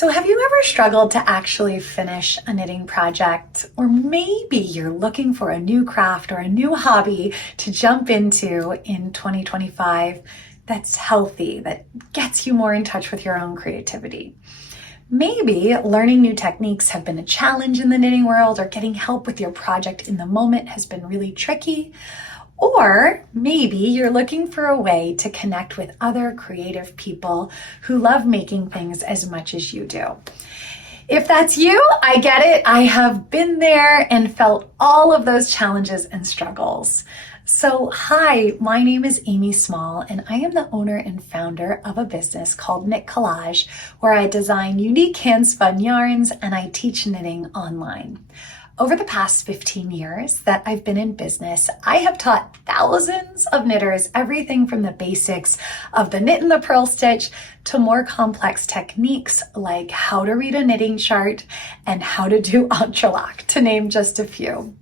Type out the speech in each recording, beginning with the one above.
So have you ever struggled to actually finish a knitting project? Or maybe you're looking for a new craft or a new hobby to jump into in 2025 that's healthy, that gets you more in touch with your own creativity. Maybe learning new techniques have been a challenge in the knitting world, or getting help with your project in the moment has been really tricky. Or maybe you're looking for a way to connect with other creative people who love making things as much as you do. If that's you, I get it. I have been there and felt all of those challenges and struggles. So hi, my name is Amy Small, and I am the owner and founder of a business called Knit Collage, where I design unique hand-spun yarns and I teach knitting online. Over the past 15 years that I've been in business, I have taught thousands of knitters everything from the basics of the knit and the purl stitch to more complex techniques like how to read a knitting chart and how to do entrelac, to name just a few.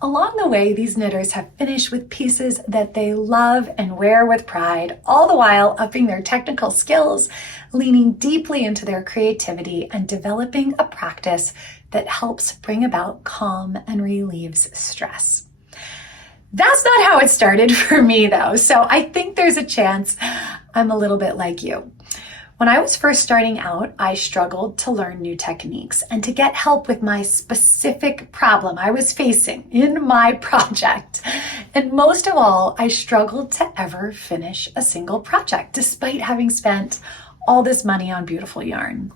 Along the way, these knitters have finished with pieces that they love and wear with pride, all the while upping their technical skills, leaning deeply into their creativity, and developing a practice that helps bring about calm and relieves stress. That's not how it started for me though, so I think there's a chance I'm a little bit like you. When I was first starting out, I struggled to learn new techniques and to get help with my specific problem I was facing in my project. And most of all, I struggled to ever finish a single project, despite having spent all this money on beautiful yarn.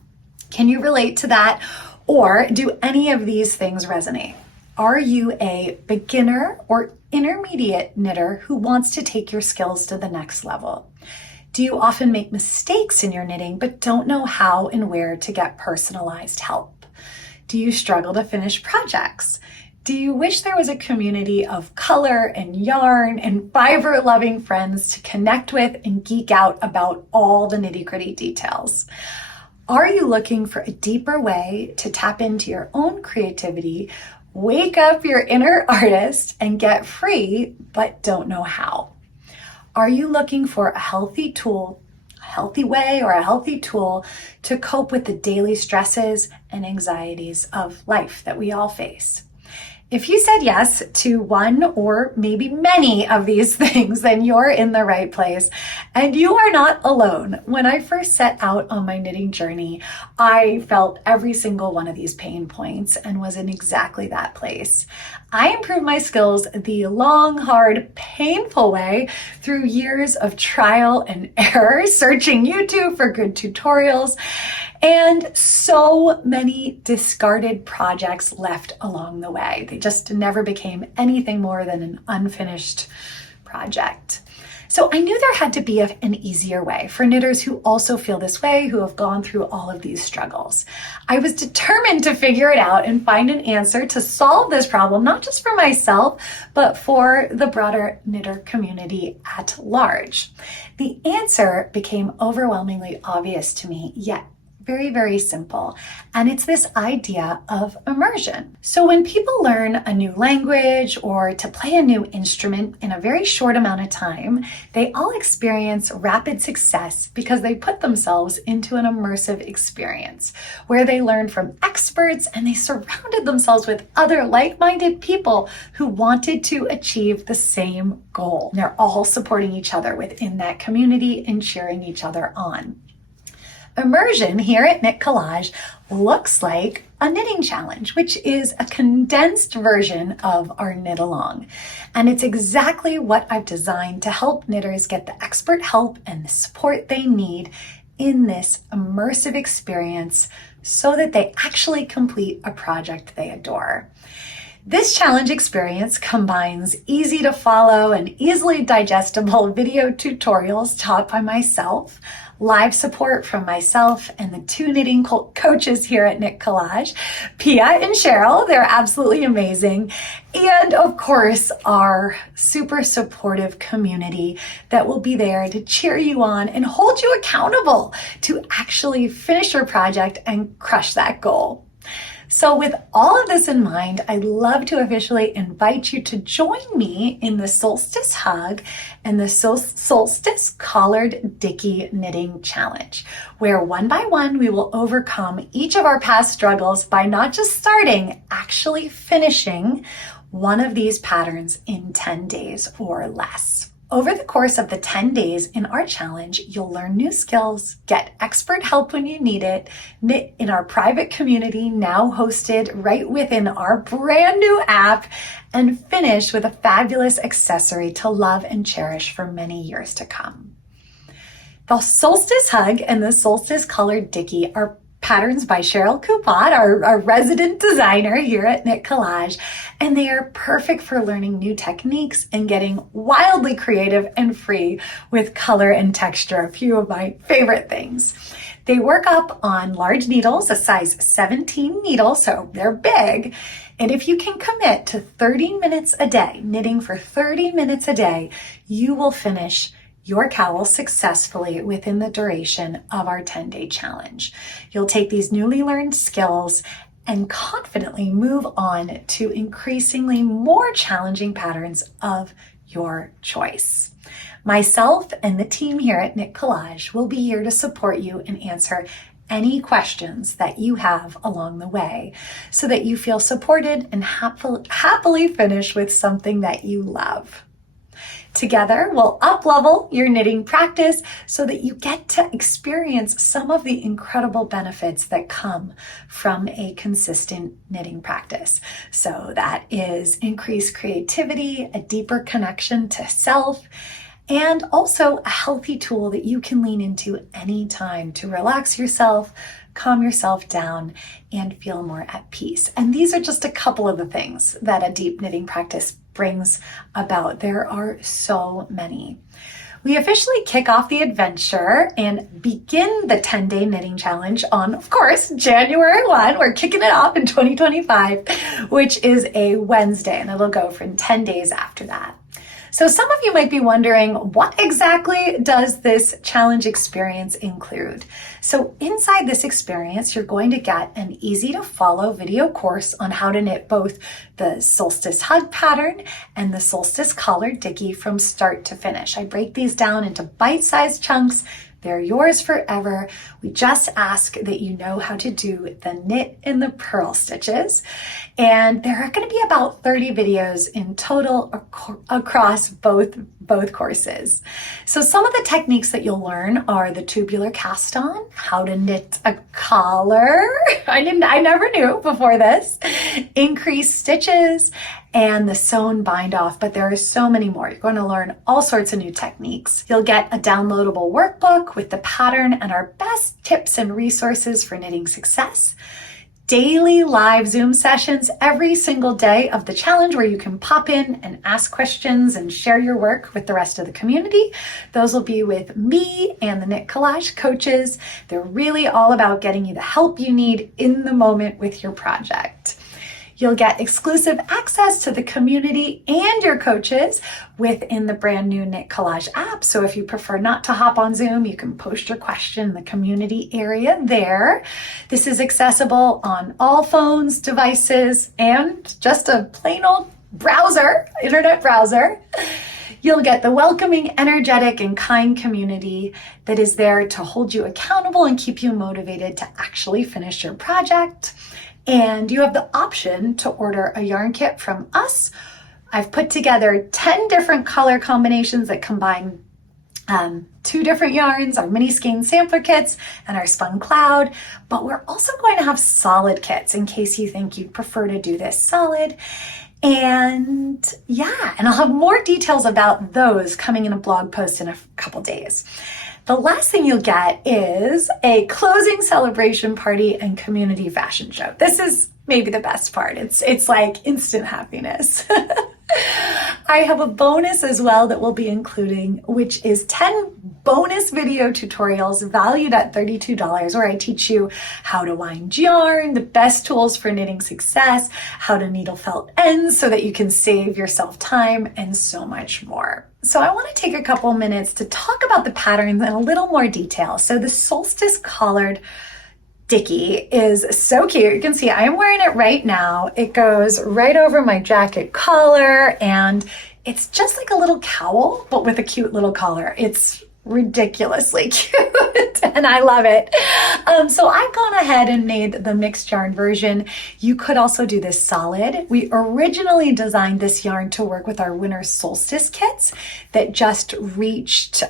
Can you relate to that? Or do any of these things resonate? Are you a beginner or intermediate knitter who wants to take your skills to the next level? Do you often make mistakes in your knitting but don't know how and where to get personalized help? Do you struggle to finish projects? Do you wish there was a community of color and yarn and fiber-loving friends to connect with and geek out about all the nitty-gritty details? Are you looking for a deeper way to tap into your own creativity, wake up your inner artist, and get free but don't know how? Are you looking for a healthy tool, a healthy way or a healthy tool to cope with the daily stresses and anxieties of life that we all face? If you said yes to one or maybe many of these things, then you're in the right place and you are not alone. When I first set out on my knitting journey, I felt every single one of these pain points and was in exactly that place. I improved my skills the long, hard, painful way through years of trial and error, searching YouTube for good tutorials, and so many discarded projects left along the way. They just never became anything more than an unfinished project. So I knew there had to be an easier way for knitters who also feel this way, who have gone through all of these struggles. I was determined to figure it out and find an answer to solve this problem, not just for myself, but for the broader knitter community at large. The answer became overwhelmingly obvious to me, yet very, very simple. And it's this idea of immersion. So when people learn a new language or to play a new instrument in a very short amount of time, they all experience rapid success because they put themselves into an immersive experience where they learn from experts and they surrounded themselves with other like-minded people who wanted to achieve the same goal. They're all supporting each other within that community and cheering each other on. Immersion here at Knit Collage looks like a knitting challenge, which is a condensed version of our knit along. And it's exactly what I've designed to help knitters get the expert help and the support they need in this immersive experience so that they actually complete a project they adore. This challenge experience combines easy to follow and easily digestible video tutorials taught by myself, live support from myself and the two knitting coaches here at Knit Collage, Pia and Cheryl. They're absolutely amazing. And of course, our super supportive community that will be there to cheer you on and hold you accountable to actually finish your project and crush that goal. So with all of this in mind, I'd love to officially invite you to join me in the Solstice Hug and the Solstice Collared Dicky Knitting Challenge, where one by one we will overcome each of our past struggles by not just starting, actually finishing one of these patterns in 10 days or less. Over the course of the 10 days in our challenge, you'll learn new skills, get expert help when you need it, knit in our private community now hosted right within our brand new app, and finish with a fabulous accessory to love and cherish for many years to come. The Solstice Hug and the Solstice Collared Dicky are patterns by Cheryl Coupot, our resident designer here at Knit Collage, and they are perfect for learning new techniques and getting wildly creative and free with color and texture, a few of my favorite things. They work up on large needles, a size 17 needle, so they're big. And if you can commit to 30 minutes a day, knitting for 30 minutes a day, you will finish your cowl successfully within the duration of our 10-day challenge. You'll take these newly learned skills and confidently move on to increasingly more challenging patterns of your choice. Myself and the team here at Knit Collage will be here to support you and answer any questions that you have along the way so that you feel supported and happily finish with something that you love. Together, we'll up-level your knitting practice so that you get to experience some of the incredible benefits that come from a consistent knitting practice. So that is increased creativity, a deeper connection to self, and also a healthy tool that you can lean into anytime to relax yourself, calm yourself down, and feel more at peace. And these are just a couple of the things that a deep knitting practice brings about. There are so many. We officially kick off the adventure and begin the 10-day knitting challenge on, of course, January 1. We're kicking it off in 2025, which is a Wednesday, and it'll go for 10 days after that. So some of you might be wondering, what exactly does this challenge experience include? So inside this experience, you're going to get an easy to follow video course on how to knit both the Solstice Hug pattern and the Solstice Collared Dicky from start to finish. I break these down into bite-sized chunks. They're yours forever. We just ask that you know how to do the knit and the purl stitches. And there are going to be about 30 videos in total across both courses. So some of the techniques that you'll learn are the tubular cast on, how to knit a collar. I never knew before this. Increase stitches, and the sewn bind off, but there are so many more. You're going to learn all sorts of new techniques. You'll get a downloadable workbook with the pattern and our best tips and resources for knitting success. Daily live Zoom sessions every single day of the challenge where you can pop in and ask questions and share your work with the rest of the community. Those will be with me and the Knit Collage coaches. They're really all about getting you the help you need in the moment with your project. You'll get exclusive access to the community and your coaches within the brand new Knit Collage app. So if you prefer not to hop on Zoom, you can post your question in the community area there. This is accessible on all phones, devices, and just a plain old browser, internet browser. You'll get the welcoming, energetic, and kind community that is there to hold you accountable and keep you motivated to actually finish your project. And you have the option to order a yarn kit from us. I've put together 10 different color combinations that combine 2 different yarns, our mini skein sampler kits and our spun cloud, but we're also going to have solid kits in case you think you'd prefer to do this solid. And I'll have more details about those coming in a blog post in a couple days. The last thing you'll get is a closing celebration party and community fashion show. This is maybe the best part. It's like instant happiness. I have a bonus as well that we'll be including, which is 10 bonus video tutorials valued at $32, where I teach you how to wind yarn, the best tools for knitting success, how to needle felt ends so that you can save yourself time, and so much more. So I want to take a couple minutes to talk about the patterns in a little more detail. So the Solstice Collared dicky is so cute. You can see I am wearing it right now. It goes right over my jacket collar, and it's just like a little cowl, but with a cute little collar. It's ridiculously cute and I love it. So I've gone ahead and made the mixed yarn version. You could also do this solid. We originally designed this yarn to work with our winter solstice kits that just reached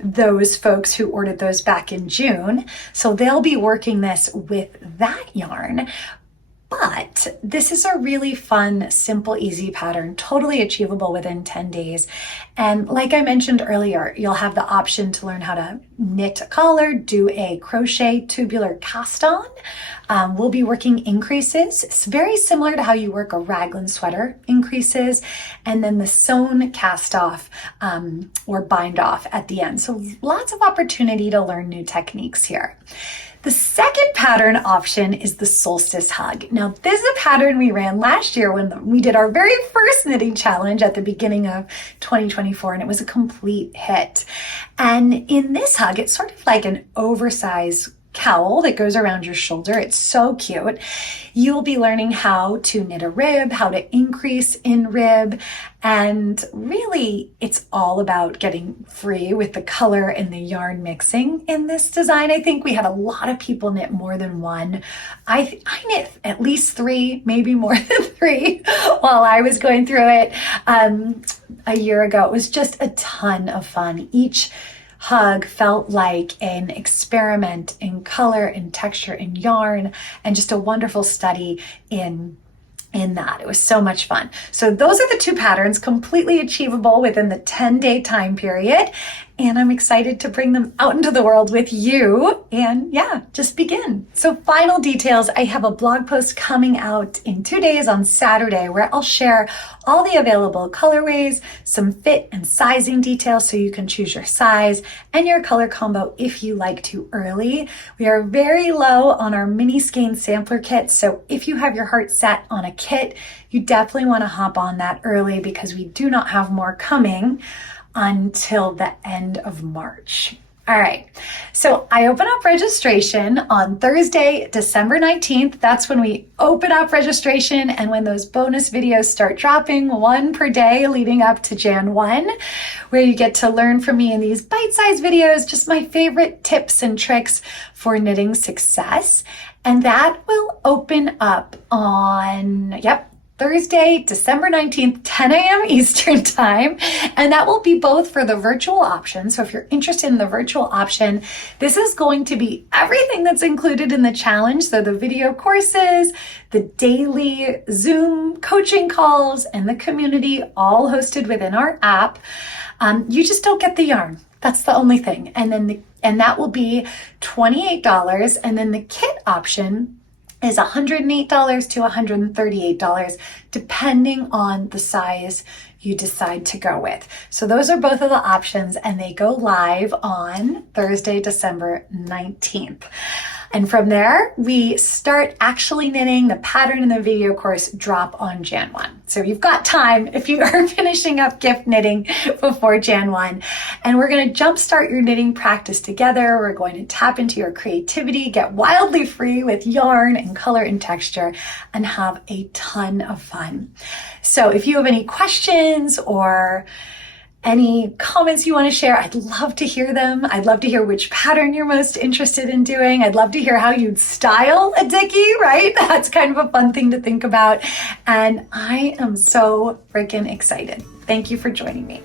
those folks who ordered those back in June. So they'll be working this with that yarn. But this is a really fun, simple, easy pattern, totally achievable within 10 days. And like I mentioned earlier, you'll have the option to learn how to knit a collar, do a crochet tubular cast on. We'll be working increases. It's very similar to how you work a raglan sweater increases, and then the sewn cast off or bind off at the end. So lots of opportunity to learn new techniques here. The second pattern option is the solstice hug. Now, this is a pattern we ran last year when we did our very first knitting challenge at the beginning of 2024, and it was a complete hit. And in this hug, it's sort of like an oversized cowl that goes around your shoulder. It's so cute. You'll be learning how to knit a rib, how to increase in rib, and really it's all about getting free with the color and the yarn mixing in this design. I think we had a lot of people knit more than one. I knit at least 3, maybe more than 3 while I was going through it a year ago. It was just a ton of fun. Each hug felt like an experiment in color and texture and yarn, and just a wonderful study in that. It was so much fun. So those are the 2 patterns, completely achievable within the 10-day time period. And I'm excited to bring them out into the world with you and just begin. So final details, I have a blog post coming out in 2 days on Saturday where I'll share all the available colorways, some fit and sizing details so you can choose your size and your color combo if you like to early. We are very low on our mini skein sampler kits. So if you have your heart set on a kit, you definitely want to hop on that early because we do not have more coming until the end of March. All right, so I open up registration on Thursday, December 19th. That's when we open up registration and when those bonus videos start dropping, 1 per day leading up to Jan 1, where you get to learn from me in these bite-sized videos, just my favorite tips and tricks for knitting success. And that will open up on, Thursday, December 19th, 10 a.m. Eastern time. And that will be both for the virtual option. So if you're interested in the virtual option, this is going to be everything that's included in the challenge. So the video courses, the daily Zoom coaching calls, and the community all hosted within our app. You just don't get the yarn. That's the only thing. And then that will be $28. And then the kit option is $108 to $138, depending on the size you decide to go with. So those are both of the options, and they go live on Thursday, December 19th. And from there, we start actually knitting. The pattern in the video course drop on Jan 1. So you've got time if you are finishing up gift knitting before Jan 1. And we're going to jumpstart your knitting practice together. We're going to tap into your creativity, get wildly free with yarn and color and texture, and have a ton of fun. So if you have any questions or any comments you want to share, I'd love to hear them. I'd love to hear which pattern you're most interested in doing. I'd love to hear how you'd style a dicky, right? That's kind of a fun thing to think about. And I am so freaking excited. Thank you for joining me.